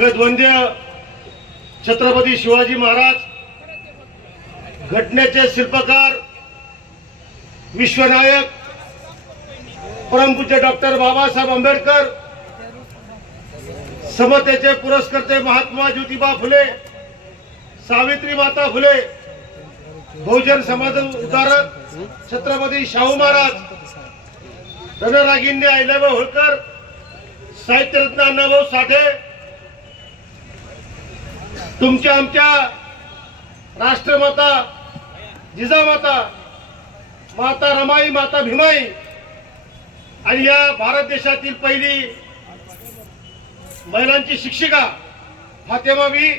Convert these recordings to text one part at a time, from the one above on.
जगदवंद्य छत्रपती शिवाजी महाराज घटनेचे शिल्पकार विश्वनायक परमपूज्य डॉक्टर बाबासाहेब आंबेडकर समतेचे पुरस्कर्ते महात्मा ज्योतिबा फुले सावित्री माता फुले बहुजन समाज उद्धारक छत्रपती शाहू महाराज रणरागिन्य अहिल्याबाई होळकर साहित्यरत्न अण्णाभाऊ साठे तुमच्या आमच्या राष्ट्रमाता जिजामाता माता रमाई माता भीमाई आणि या भारत देशातील पहिली महिलांची शिक्षिका फातेमावी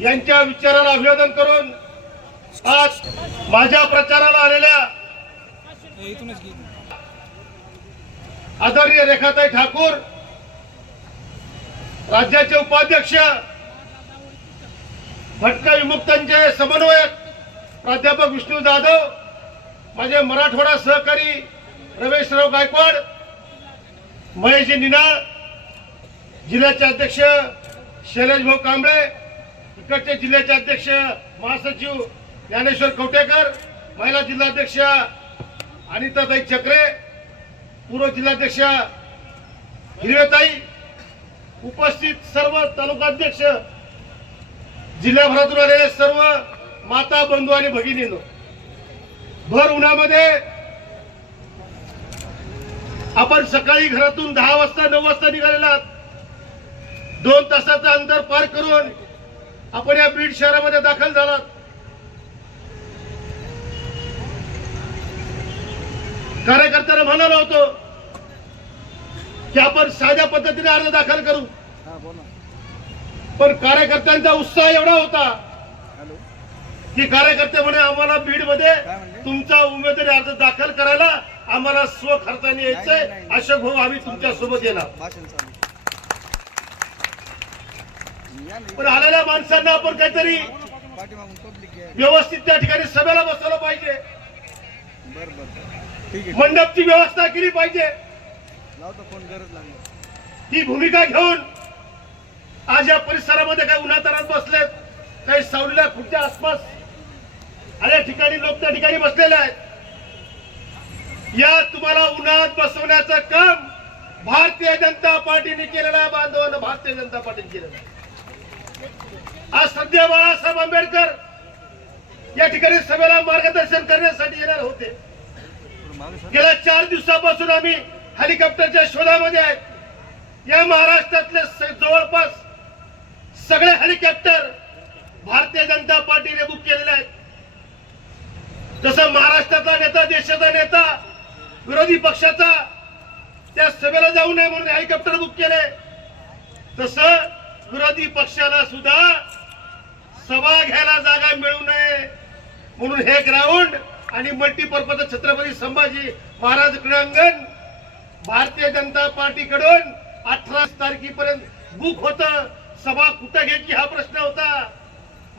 यांच्या विचाराला अभिवादन करून आज माझ्या प्रचाराला आलेल्या आदरणीय रेखाताई ठाकूर राज्याचे उपाध्यक्ष भटका विमुक्तांचे समन्वयक प्राध्यापक विष्णू जाधव माझे मराठवाडा सहकारी रमेशराव गायकवाड महेशजी निनाळ जिल्ह्याचे अध्यक्ष शैलेश भाऊ कांबळे इकडचे जिल्ह्याचे अध्यक्ष महासचिव ज्ञानेश्वर कवटेकर महिला जिल्हाध्यक्ष अनिताताई चक्रे पूर्व जिल्हाध्यक्ष हिरवेताई उपस्थित सर्व तालुकाध्यक्ष जिल्हाभरातून आलेले सर्व माता बंधू आणि भगिनीनो भर उन्हामध्ये आपण सकाळी घरातून दहा वाजता नऊ वाजता निघालेला आहात. दोन तासाचं अंतर पार करून आपण या बीड शहरामध्ये दाखल झालात. कार्यकर्त्यांना म्हणालो होतो की आपण साध्या पद्धतीने अर्ज दाखल करू. पण कार्यकर्त्यांचा उत्साह एवढा होता की कार्यकर्ते म्हणे आम्हाला बीडमध्ये तुमचा उमेदवारी अर्ज दाखल करायला आम्हाला स्व खर्चाने यायचंय. अशोक भाऊ आम्ही तुमच्यासोबत येणार. पण आलेल्या माणसांना आपण काहीतरी व्यवस्थित त्या ठिकाणी सभेला बसवलं पाहिजे. मंडपची व्यवस्था केली पाहिजे. ही भूमिका घेऊन आज या परिसरामध्ये काही उन्हातारात बसलेत काही सावलीला खुर्च्या आसपास अनेक ठिकाणी लोक त्या ठिकाणी बसलेले आहेत. या तुम्हाला उन्हात बसवण्याचं काम भारतीय जनता पार्टीने केलेलं आहे बांधवांना भारतीय जनता पार्टीने केलेलं आहे. आज सध्या बाळासाहेब आंबेडकर या ठिकाणी सभेला मार्गदर्शन करण्यासाठी येणार होते. गेल्या चार दिवसापासून आम्ही हेलिकॉप्टरच्या शोधामध्ये आहेत. या महाराष्ट्रातले जवळपास सगळे हेलिकॉप्टर भारतीय जनता पार्टीने बुक केलेले आहेत. जसं महाराष्ट्रातला नेता देशाचा नेता विरोधी पक्षाचा त्या सभेला जाऊ नये म्हणून हेलिकॉप्टर बुक केले. तसं विरोधी पक्षाला सुद्धा सभा घ्यायला जागा मिळू नये म्हणून हे ग्राउंड आणि मल्टीपर्पज छत्रपती संभाजी महाराज क्रीडांगण भारतीय जनता पार्टीकडून अठरा तारखेपर्यंत बुक होतं. सभा कुठं घ्यायची हा प्रश्न होता.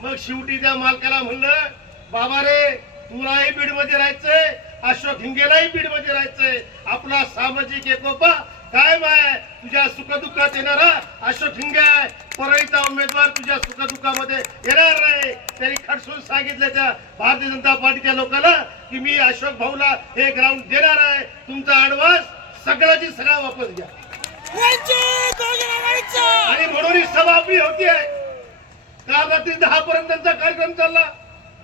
मग शेवटी त्या मालकाला म्हणलं बाबा रे तुलाही बीडमध्ये राहायचंय अशोक हिंगेलाही बीडमध्ये राहायचंय. आपला सामाजिक एकोपा काय माय तुझ्या सुखदुःखात येणारा अशोक हिंगे आहे. परळीचा उमेदवार तुझ्या सुखदुःखामध्ये येणार नाही. त्यांनी खडसून सांगितलं त्या भारतीय जनता पार्टीच्या लोकांना की मी अशोक भाऊला हे ग्राउंड देणार आहे. तुमचा ऍडव्हान्स सगळ्याची सगळा वापस घ्या. आणि म्हणून ही सभा आपली होती आहे. काल रात्री दहा पर्यंत त्यांचा कार्यक्रम चालला.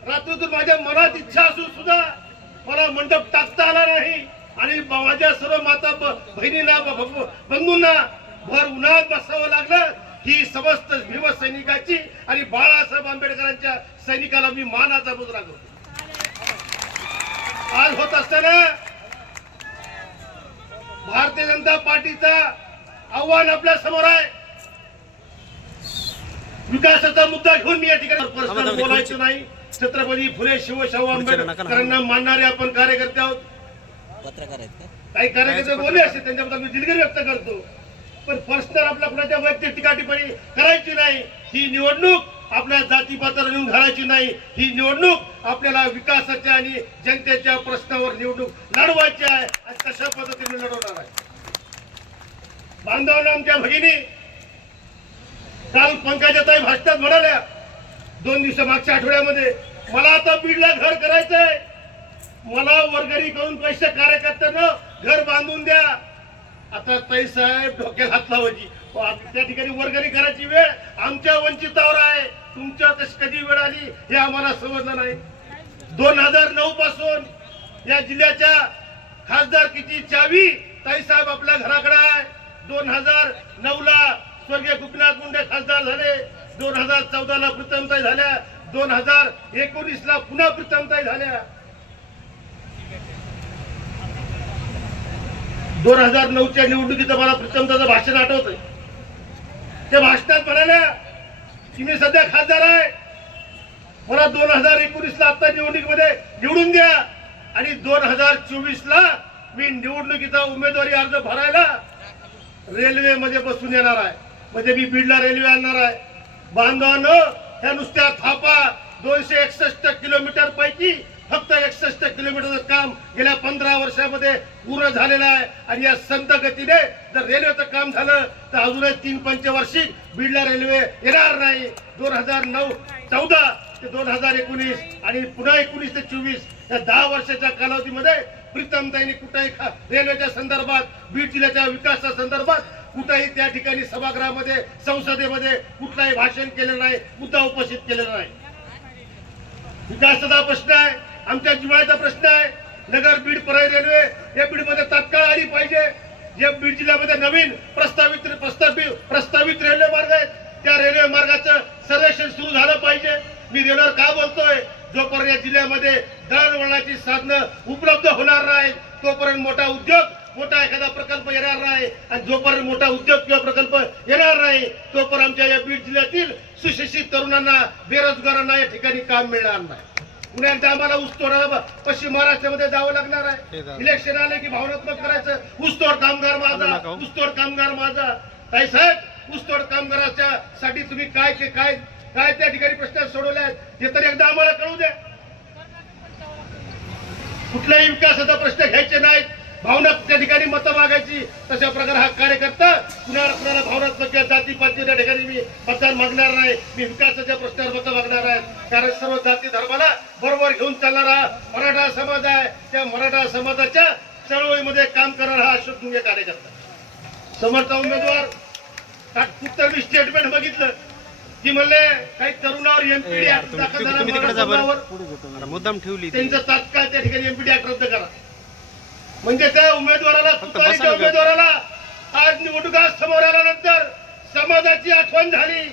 रात्रीतून माझ्या मनात इच्छा असून सुद्धा मला मंडप टाकता आला नाही. आणि माझ्या सर्व माता ब- बहिणींना बंधूंना भर उन्हात बसावं लागलं. ही समस्त भीम सैनिकाची आणि बाळासाहेब आंबेडकरांच्या सैनिकाला मी मानाचा मुजरा करतो आज होत असताना भारतीय जनता पार्टीचा आव्हान आपल्यासमोर आहे. विकासाचा मुद्दा घेऊन मी या ठिकाणी पर्सनल बोलायचं नाही. छत्रपती फुले शिवशाहू आंबेडकरांना मानणारे आपण कार्यकर्ते आहोत. पत्रकार आहेत का? काही कार्यकर्ते बोलले असते त्यांच्याबद्दल मी दिलगिरी व्यक्त करतो. पण पर्सनल आपल्या कुणाच्या वैयक्तिक टीका टिप्पणी करायची नाही. ही निवडणूक आपल्या जातीपात्रावर नेऊन घालायची नाही. ही निवडणूक आपल्याला विकासाच्या आणि जनतेच्या प्रश्नावर निवडणूक लढवायची आहे. आणि कशा पद्धतीने लढवणार आहे? बांधवांना आमच्या भगिनी काल पंकजाताई भाषणात म्हणाल्या दोन दिवसा मागच्या आठवड्यामध्ये मला आता बीडला घर करायचंय. मला वर्गणी करून पैसे कार्यकर्त्यानं घर बांधून द्या. आता ताई साहेब डोक्याला हात लावायची हो, त्या ठिकाणी वर्गणी करायची वेळ आमच्या वंचितावर आहे. तुमच्या तशी कधी वेळ आली हे आम्हाला समजलं नाही. दोन हजार नऊ पासून या जिल्ह्याच्या खासदारकीची चावी ताई साहेब आपल्या घराकडे दोन हजार नऊ ला स्वर्गीय गोपीनाथ मुंडे खासदार झाले. दोन हजार चौदा ला प्रीतमताई झाल्या. दोन हजार एकोणीस ला पुन्हा प्रीतमताई झाल्या. दोन हजार नऊच्या निवडणुकीचं मला प्रीतमताचं भाषण आठवत त्या भाषणात म्हणाल्या की मी सध्या खासदार आहे. मला दोन हजार एकोणीस ला आता निवडणुकीमध्ये निवडून द्या. आणि दोन हजार चोवीस ला मी निवडणुकीचा उमेदवारी अर्ज भरायला रेल्वेमध्ये बसून येणार आहे. म्हणजे मी बीडला रेल्वे आणणार आहे. बांधवानं ह्या नुसत्या थापा दोनशे एकसष्ट किलोमीटर पैकी फक्त एकसष्ट किलोमीटरचं काम गेल्या पंधरा वर्षामध्ये पूर्ण झालेलं आहे आणि या संत गतीने जर रेल्वेचं काम झालं तर अजूनही तीन पंचवार्षिक बीडला रेल्वे येणार नाही. दोन हजार नऊ चौदा ते दोन हजार एकोणीस आणि पुन्हा एकोणीस ते चोवीस या दहा वर्षाच्या कालावधीमध्ये प्रीतमताईंनी कुठेही रेल्वेच्या संदर्भात बीड जिल्ह्याच्या विकासा संदर्भात कुठेही त्या ठिकाणी सभागृहामध्ये संसदेमध्ये कुठलाही भाषण केलं नाही मुद्दा उपस्थित केलेला नाही. विकासाचा प्रश्न आहे आमच्या जिवाळ्याचा प्रश्न आहे. नगर बीड परळी रेल्वे या बीडमध्ये तात्काळ आली पाहिजे. या बीड जिल्ह्यामध्ये नवीन प्रस्तावित प्रस्तावित प्रस्तावित रेल्वे मार्ग आहेत त्या रेल्वे मार्गाचं सर्वेक्षण सुरू झालं पाहिजे मी रेल्वेवर का बोलतोय जोपर्यंत या जिल्ह्यामध्ये दळणवळणाची साधनं उपलब्ध होणार नाही तोपर्यंत मोठा उद्योग मोठा एखादा प्रकल्प येणार नाही आणि जोपर्यंत मोठा उद्योग किंवा प्रकल्प येणार नाही तोपर्यंत आमच्या या बीड जिल्ह्यातील सुशिक्षित तरुणांना बेरोजगारांना या ठिकाणी काम मिळणार नाही. पुण्यात आम्हाला ऊसतोडाला पश्चिम महाराष्ट्रामध्ये जावं लागणार आहे. इलेक्शन आले की भावनात्मक करायचं. ऊसतोड कामगार माझा. हो. ऊसतोड कामगार माझा. ताई साहेब ऊसतोड कामगाराच्या साठी तुम्ही काय के- काय काय त्या ठिकाणी प्रश्न सोडवले आहेत? हे तर एकदा आम्हाला कळू द्या. कुठल्याही विकासाचा प्रश्न घ्यायचे नाहीत. भावनात्मक त्या ठिकाणी मतं मागायची तशा प्रकारे हा कार्यकर्ता कुणाला कुणाला भावनात्मक किंवा जातीपाती त्या ठिकाणी मी मतदान मागणार नाही. मी विकासाच्या प्रश्नावर मतं मागणार आहे. कारण सर्व जाती धर्माला बरोबर घेऊन चालणारा मराठा समाज आहे. त्या मराठा समाजाच्या चळवळीमध्ये काम करणारा हा अशोक कार्यकर्ता. समर्थ उमेदवार उत्तर मी स्टेटमेंट बघितलं. की म्हणले काही तरुणावर एमपीडी तुम्ही- दाखल झाला मुद्दाम ठेवली. त्यांचं तात्काळ त्या ठिकाणी एमपीडी ऍक्ट रद्द करा. म्हणजे त्या उमेदवाराला तुतारीच्या ना. उमेदवाराला आज निवडणुका समोर आल्यानंतर समाजाची आठवण झाली.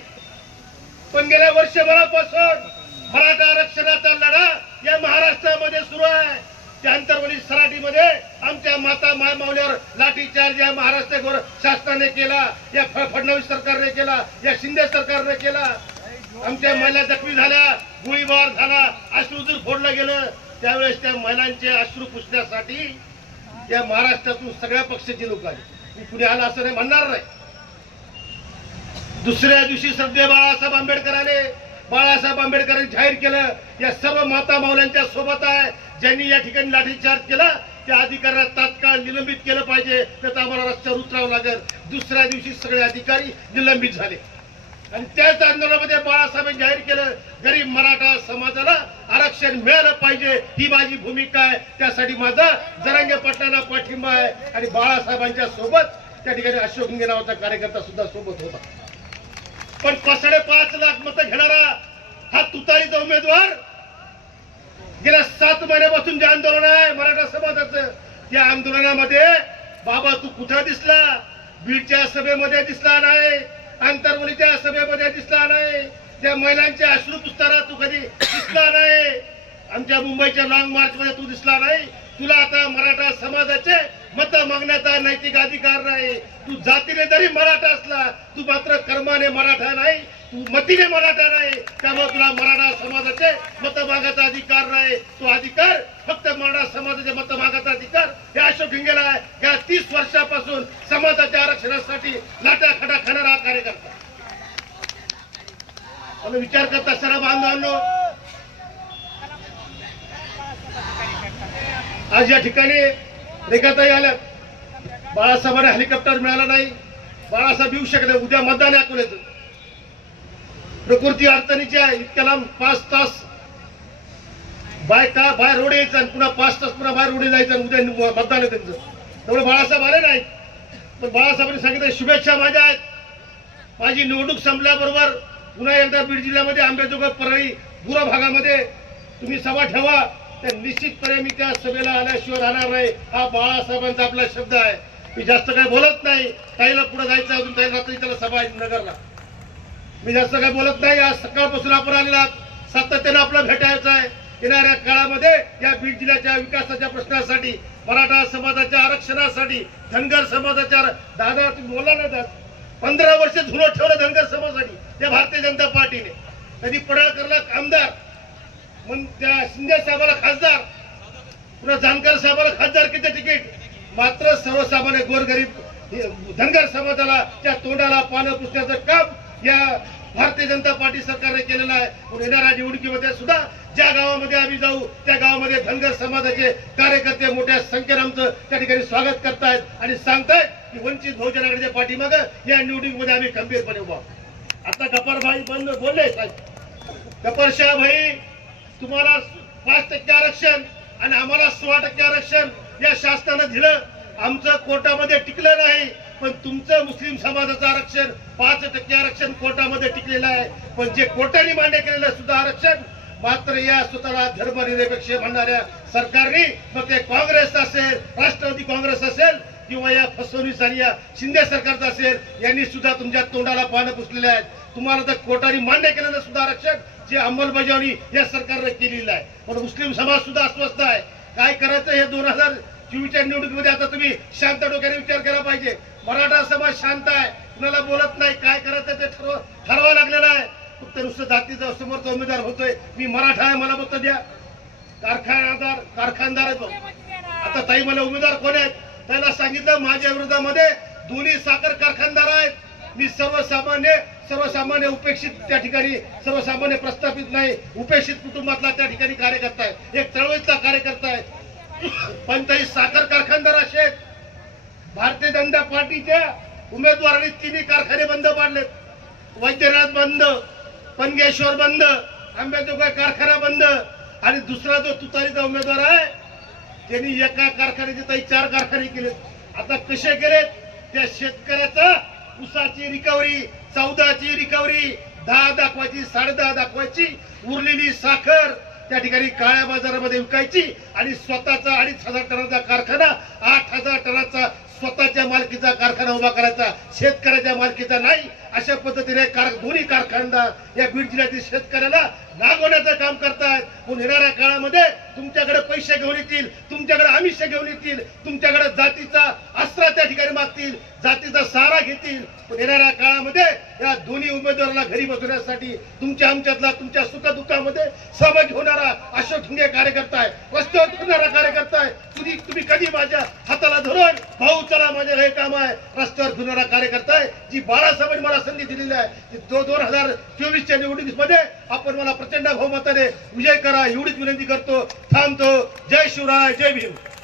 पण गेल्या वर्षभरापासून मराठा आरक्षणाचा लढा या महाराष्ट्रामध्ये सुरू आहे. त्या अंतर्वली सराटीमध्ये आमच्या माता माय मावल्यावर लाठीचार्ज या महाराष्ट्र शासनाने केला या फडणवीस सरकारने केला या शिंदे सरकारने केला. आमच्या महिला जखमी झाल्या गोळीबार झाला अश्रूजूर फोडलं गेलं. त्यावेळेस त्या महिलांचे अश्रू पुसण्यासाठी या महाराष्ट्रातून सगळ्या पक्षाची लोक आली. मी पुढे आला असं नाही म्हणणार नाही. दुसऱ्या दिवशी सध्या बाळासाहेब आंबेडकरांनी बाळासाहेब आंबेडकरांनी जाहीर केलं या सर्व माता माऊल्यांच्या सोबत आहे ज्यांनी या ठिकाणी लाठीचार्ज केला त्या अधिकाऱ्यांना तात्काळ निलंबित केलं पाहिजे त्याचा आम्हाला रस्त्यावर उतरावं लागेल. दुसऱ्या दिवशी सगळे अधिकारी निलंबित झाले. आणि त्याच आंदोलनामध्ये बाळासाहेबांनी जाहीर केलं गरीब मराठा समाजाला आरक्षण मिळालं पाहिजे ही माझी भूमिका आहे. त्यासाठी माझा जरांगे पाटलांना पाठिंबा आहे. आणि बाळासाहेबांच्या सोबत त्या ठिकाणी अशोक नावाचा कार्यकर्ता सुद्धा सोबत होता. पण पाच पाच लाख मत घेणारा हा तुतारीचा उमेदवार गेल्या सात महिन्यापासून जे आंदोलन आहे मराठा समाजाचं त्या आंदोलनामध्ये बाबा तू कुठं दिसला? बीडच्या सभेमध्ये दिसला नाही. अंतर्मुलीच्या सभेमध्ये दिसला नाही. त्या महिलांच्या अश्रू पुस्तारा तू कधी दिसला नाही. आमच्या मुंबईच्या लॉंग मार्च मध्ये तू दिसला नाही. तुला आता मराठा समाजाचे मत मागण्याचा नैतिक अधिकार नाही. तू जातीने जरी मराठा असला तू मात्र कर्माने मराठा नाही तू मतीने मराठा नाही. त्यामुळे तुला मराठा समाजाचे मत मागायचा अधिकार नाही. तो अधिकार फक्त मराठा समाजाचे मत मागायचा अधिकार हे अशोक हिंगेला आहे. या तीस वर्षापासून समाजाच्या आरक्षणासाठी लाटा खडा खाणारा हा कार्यकर्ता. मला विचार करता सर्व बांधवांनो. आज या ठिकाणी रेखाताई आल्यात बाळासाहेबांना हेलिकॉप्टर मिळाला नाही. बाळासाहेब येऊ शकले उद्या मतदान आहे अकोल्याचं प्रकृती अडचणीची आहे इतक्या लांब पाच तास. बाय का बाहेर रोड यायचं आणि पुन्हा पाच तास पुन्हा बाहेर रोड जायचं आणि उद्या मतदान आहे त्यांचं. त्यामुळे बाळासाहेब आले नाही पण बाळासाहेबांनी सांगितलं शुभेच्छा माझ्या आहेत. माझी निवडणूक संपल्याबरोबर पुन्हा एकदा बीड जिल्ह्यामध्ये आंबेजोगाई परळी बुरा भागामध्ये तुम्ही सभा ठेवा. तर निश्चितपणे मी त्या सभेला आल्याशिवाय राहणार नाही. हा बाळासाहेबांचा आपला शब्द आहे. मी जास्त काही बोलत नाही. ताईला पुढे जायचं अजून. ताई रात्री त्याला सभा नगरला. मी जास्त काही बोलत नाही. आज सकाळपासून आपण आलेला सातत्याने आपला भेटायचं आहे. येणाऱ्या काळामध्ये या बीड जिल्ह्याच्या विकासाच्या प्रश्नासाठी मराठा समाजाच्या आरक्षणासाठी धनगर समाजाच्या दादा तुम्ही बोला ना दादा. पंधरा वर्ष झुलो ठेवलं धनगर समाजासाठी त्या भारतीय जनता पार्टीने. कधी पडळकरला आमदार शिंदे साहेबाला खासदार पुन्हा जानकर साहेबाला खासदारकीचं तिकीट? मात्र सर्वसामान्य गोरगरीब धनगर समाजाला त्या तोंडाला पानं पुसण्याचं काम या भारतीय जनता पार्टी सरकारने केलेलं आहे. येणाऱ्या निवडणुकीमध्ये सुद्धा ज्या गावामध्ये आम्ही जाऊ त्या गावामध्ये धनगर समाजाचे कार्यकर्ते मोठ्या संख्येने आमचं त्या ठिकाणी स्वागत करतायत आणि सांगतायत की वंचित बहुजन आघाडीच्या पाठीमागं या निवडणुकीमध्ये आम्ही गंभीरपणे उभा आता गप्पार भाई बंद बोलले गप्पार शाह भाई तुम्हाला पाच टक्के आरक्षण आणि आम्हाला सोळा टक्के आरक्षण या शासनानं दिलं. आमचं कोर्टामध्ये टिकलं नाही पण तुमचं मुस्लिम समाजाचं आरक्षण पाच टक्के आरक्षण कोर्टामध्ये टिकलेलं आहे. पण जे कोर्टाने मान्य केलेलं सुद्धा आरक्षण मात्र या स्वतःला धर्मनिरपेक्ष म्हणणाऱ्या सरकारने मग ते काँग्रेस असेल राष्ट्रवादी काँग्रेस असेल किंवा या फसवणूक आणि या शिंदे सरकारचं असेल यांनी सुद्धा तुमच्या तोंडाला पानं पुसलेले आहेत. तुम्हाला तर कोर्टाने मान्य केलेलं सुद्धा आरक्षण जी अंमलबजावणी या सरकारने केलेली आहे. पण मुस्लिम समाज सुद्धा अस्वस्थ आहे. काय करायचं हे दोन हजार चोवीसच्या निवडणुकीमध्ये आता तुम्ही शांत डोक्याने विचार केला पाहिजे. मराठा समाज शांत आहे. कुणाला बोलत नाही काय करायचं ते ठरव ठरवावं लागलेलं आहे. फक्त नुसतं जातीचा समोरचा उमेदवार होतोय. मी मराठा आहे मला मत द्या. कारखानदार कारखानदार आहे आता ताई मला उमेदवार कोण आहेत? त्याला सांगितलं माझ्या विरोधामध्ये दोन्ही साखर कारखानदार आहेत. मी सर्वसामान्य सर्वसामान्य उपेक्षित त्या ठिकाणी सर्वसामान्य प्रस्थापित नाही उपेक्षित कुटुंबातला त्या ठिकाणी कार्यकर्ता आहे. एक चळवळीतला कार्यकर्ता आहे. पण काही साखर कारखानदार असे आहेत भारतीय जनता पार्टीच्या उमेदवारांनी तिन्ही कारखाने बंद पाडलेत. वैद्यनाथ बंद पनगेश्वर बंद आंबेजोगाई कारखाना बंद. आणि दुसरा जो तुतारीचा उमेदवार आहे त्यांनी एका कारखान्याचे ताई चार कारखाने केले आता कसे केलेत? त्या शेतकऱ्याचा उसाची रिकव्हरी चौदाची रिकव्हरी दहा दाखवायची साडे दहा दाखवायची उरलेली साखर त्या ठिकाणी काळ्या बाजारामध्ये विकायची आणि स्वतःचा अडीच हजार टनाचा कारखाना आठ हजार टनाचा स्वतःच्या मालकीचा कारखाना उभा करायचा शेतकऱ्याच्या मालकीचा नाही अशा पद्धतीने कार दोन्ही कारखानदार या बीड जिल्ह्यातील शेतकऱ्याला नागवण्याचं काम करतात. म्हणून येणाऱ्या काळामध्ये तुमच्याकडे पैसे घेऊन येतील तुमच्याकडे आमिष घेऊन येतील तुमच्याकडे जातीचा आसरा त्या ठिकाणी मागतील जातीचा सहारा घेतील. पण येणाऱ्या काळामध्ये दोन्ही उमेदवाराला घरी बसवण्यासाठी तुमच्या आमच्यातला तुमच्या सुखदुःखामध्ये सहभागी होणारा अशोक ठिंगे कार्यकर्ता आहे. रस्त्यावर फिरणारा कार्यकर्ता आहे. तुम्ही तुम्ही कधी माझ्या हाताला धरून भाऊ चला माझ्या हे काम आहे. रस्त्यावर फिरणारा कार्यकर्ता आहे जी बाळासाहेबांनी मला संधी दिलेली आहे. ती दो दोन हजार चोवीसच्या निवडणुकीमध्ये आपण मला प्रचंड बहुमताने विजय करा एवढीच विनंती करतो. थांबतो. जय शिवराय जय भीम.